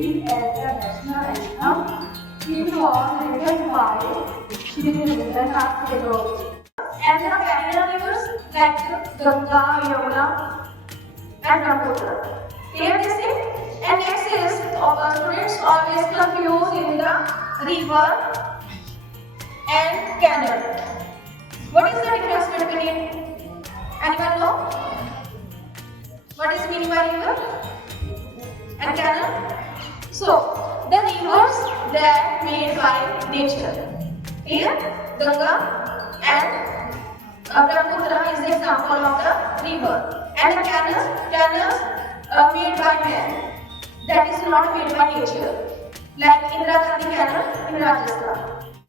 declared as a national anthem. It was written by Shri JUJHAR and the parallel rivers like Ganga, Yamuna, and Brahmaputra. Clear this thing? And next is students always confuse in the river and canal. What is the difference between? Anyone know? What is meaning by river and canal? So the rivers that made by nature. Here, Ganga and Brahmaputra is the example of the river, and the canals made by man. That is not made by nature, like Indira Gandhi Canal in Rajasthan.